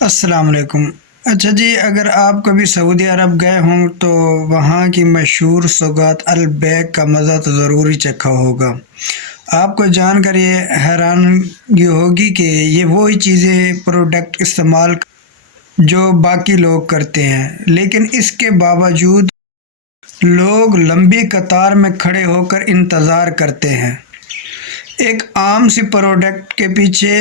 السلام علیکم۔ اچھا جی، اگر آپ کبھی سعودی عرب گئے ہوں تو وہاں کی مشہور سوگات البیک کا مزہ تو ضروری چکھا ہوگا۔ آپ کو جان کر یہ حیرانگی ہوگی کہ یہ وہی چیزیں پروڈکٹ استعمال جو باقی لوگ کرتے ہیں، لیکن اس کے باوجود لوگ لمبی قطار میں کھڑے ہو کر انتظار کرتے ہیں۔ ایک عام سی پروڈکٹ کے پیچھے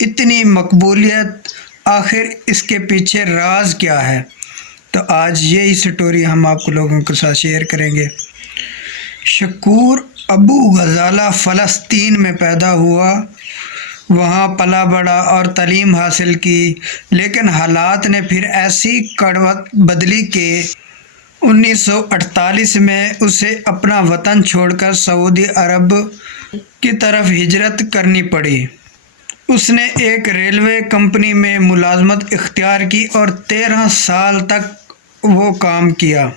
اتنی مقبولیت، آخر اس کے پیچھے راز کیا ہے؟ تو آج یہی سٹوری ہم آپ کو لوگوں کے ساتھ شیئر کریں گے۔ شکور ابو غزالہ فلسطین میں پیدا ہوا، وہاں پلا بڑا اور تعلیم حاصل کی، لیکن حالات نے پھر ایسی کڑوت بدلی کہ 1948 میں اسے اپنا وطن چھوڑ کر سعودی عرب کی طرف ہجرت کرنی پڑی۔ اس نے ایک ریلوے کمپنی میں ملازمت اختیار کی اور 13 سال تک وہ کام کیا،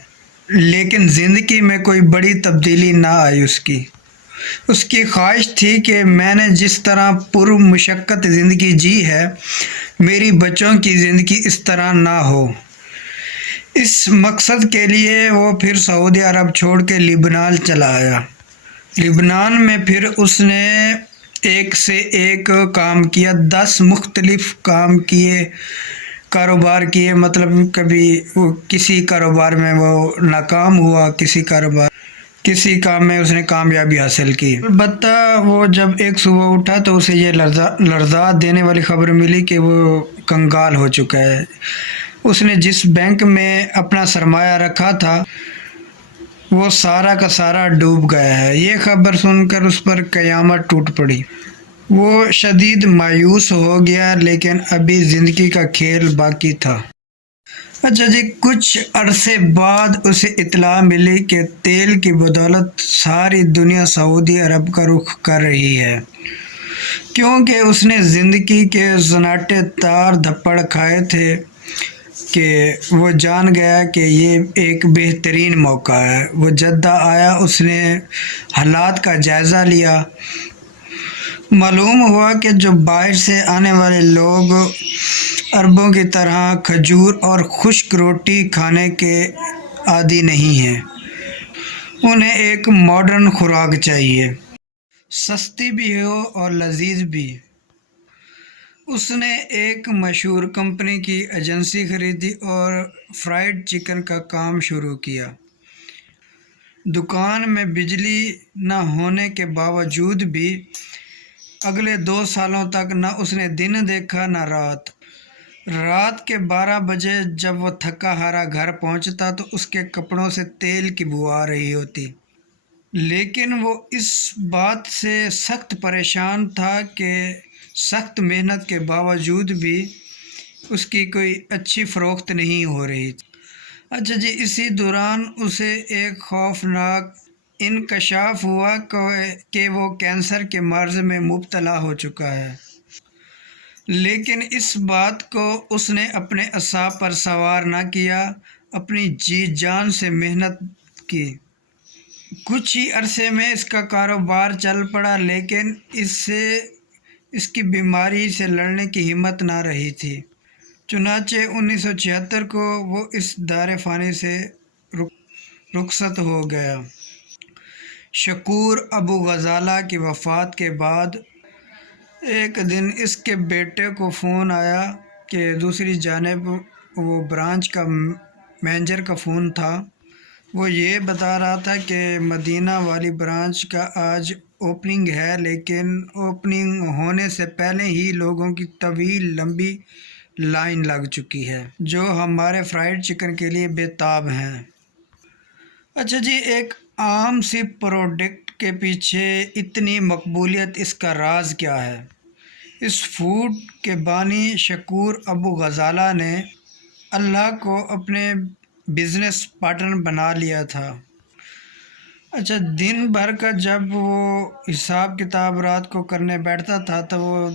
لیکن زندگی میں کوئی بڑی تبدیلی نہ آئی۔ اس کی خواہش تھی کہ میں نے جس طرح پر مشقت زندگی جی ہے، میری بچوں کی زندگی اس طرح نہ ہو۔ اس مقصد کے لیے وہ پھر سعودی عرب چھوڑ کے لبنان چلا آیا۔ لبنان میں پھر اس نے ایک سے ایک کام کیا، 10 مختلف کاروبار کیے، مطلب کبھی وہ کسی کاروبار میں وہ ناکام ہوا، کسی کام میں اس نے کامیابی حاصل کی۔ البتہ وہ جب ایک صبح اٹھا تو اسے یہ لرزا دینے والی خبر ملی کہ وہ کنگال ہو چکا ہے۔ اس نے جس بینک میں اپنا سرمایہ رکھا تھا وہ سارا کا سارا ڈوب گیا ہے۔ یہ خبر سن کر اس پر قیامت ٹوٹ پڑی۔ وہ شدید مایوس ہو گیا، لیکن ابھی زندگی کا کھیل باقی تھا۔ اچھا جی، کچھ عرصے بعد اسے اطلاع ملی کہ تیل کی بدولت ساری دنیا سعودی عرب کا رخ کر رہی ہے۔ کیونکہ اس نے زندگی کے سناٹے تار دھپڑ کھائے تھے کہ وہ جان گیا کہ یہ ایک بہترین موقع ہے۔ وہ جدہ آیا، اس نے حالات کا جائزہ لیا۔ معلوم ہوا کہ جو باہر سے آنے والے لوگ عربوں کی طرح کھجور اور خشک روٹی کھانے کے عادی نہیں ہیں، انہیں ایک ماڈرن خوراک چاہیے، سستی بھی ہو اور لذیذ بھی۔ اس نے ایک مشہور کمپنی کی ایجنسی خریدی اور فرائیڈ چکن کا کام شروع کیا۔ دکان میں بجلی نہ ہونے کے باوجود بھی اگلے 2 سالوں تک نہ اس نے دن دیکھا نہ رات۔ رات کے 12 بجے جب وہ تھکا ہارا گھر پہنچتا تو اس کے کپڑوں سے تیل کی بو آ رہی ہوتی، لیکن وہ اس بات سے سخت پریشان تھا کہ سخت محنت کے باوجود بھی اس کی کوئی اچھی فروخت نہیں ہو رہی تھی۔ اچھا جی، اسی دوران اسے ایک خوفناک انکشاف ہوا کہ وہ کینسر کے مرض میں مبتلا ہو چکا ہے، لیکن اس بات کو اس نے اپنے اعصاب پر سوار نہ کیا، اپنی جی جان سے محنت کی۔ کچھ ہی عرصے میں اس کا کاروبار چل پڑا، لیکن اس کی بیماری سے لڑنے کی ہمت نہ رہی تھی۔ چنانچہ 1976 کو وہ اس دار فانی سے رخصت ہو گیا۔ شکور ابو غزالہ کی وفات کے بعد ایک دن اس کے بیٹے کو فون آیا کہ دوسری جانب وہ برانچ کا مینیجر کا فون تھا۔ وہ یہ بتا رہا تھا کہ مدینہ والی برانچ کا آج اوپننگ ہے، لیکن اوپننگ ہونے سے پہلے ہی لوگوں کی طویل لمبی لائن لگ چکی ہے جو ہمارے فرائیڈ چکن کے لیے بے تاب ہیں۔ اچھا جی، ایک عام سی پروڈکٹ کے پیچھے اتنی مقبولیت، اس کا راز کیا ہے؟ اس فوڈ کے بانی شکور ابو غزالہ نے اللہ کو اپنے بزنس پارٹنر بنا لیا تھا۔ اچھا، دن بھر کا جب وہ حساب کتاب رات کو کرنے بیٹھتا تھا تو وہ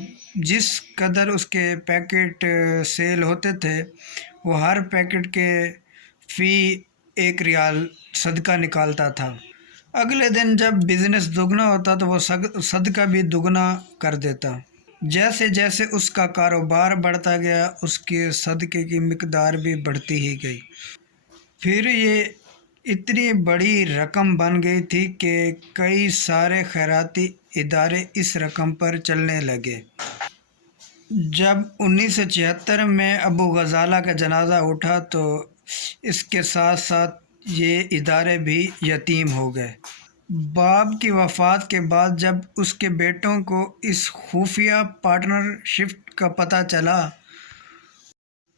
جس قدر اس کے پیکٹ سیل ہوتے تھے، وہ ہر پیکٹ کے فی 1 ریال صدقہ نکالتا تھا۔ اگلے دن جب بزنس دگنا ہوتا تو وہ صدقہ بھی دگنا کر دیتا۔ جیسے جیسے اس کا کاروبار بڑھتا گیا اس کے صدقے کی مقدار بھی بڑھتی ہی گئی. پھر یہ اتنی بڑی رقم بن گئی تھی کہ کئی سارے خیراتی ادارے اس رقم پر چلنے لگے. جب 1976 میں ابو غزالہ کا جنازہ اٹھا تو اس کے ساتھ ساتھ یہ ادارے بھی یتیم ہو گئے. باپ کی وفات کے بعد جب اس کے بیٹوں کو اس خفیہ پارٹنرشپ کا پتہ چلا،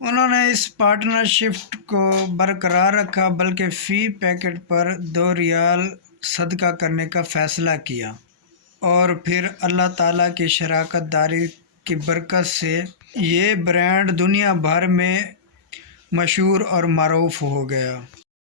انہوں نے اس پارٹنرشپ کو برقرار رکھا، بلکہ فی پیکٹ پر 2 ریال صدقہ کرنے کا فیصلہ کیا، اور پھر اللہ تعالیٰ کی شراکت داری کی برکت سے یہ برانڈ دنیا بھر میں مشہور اور معروف ہو گیا.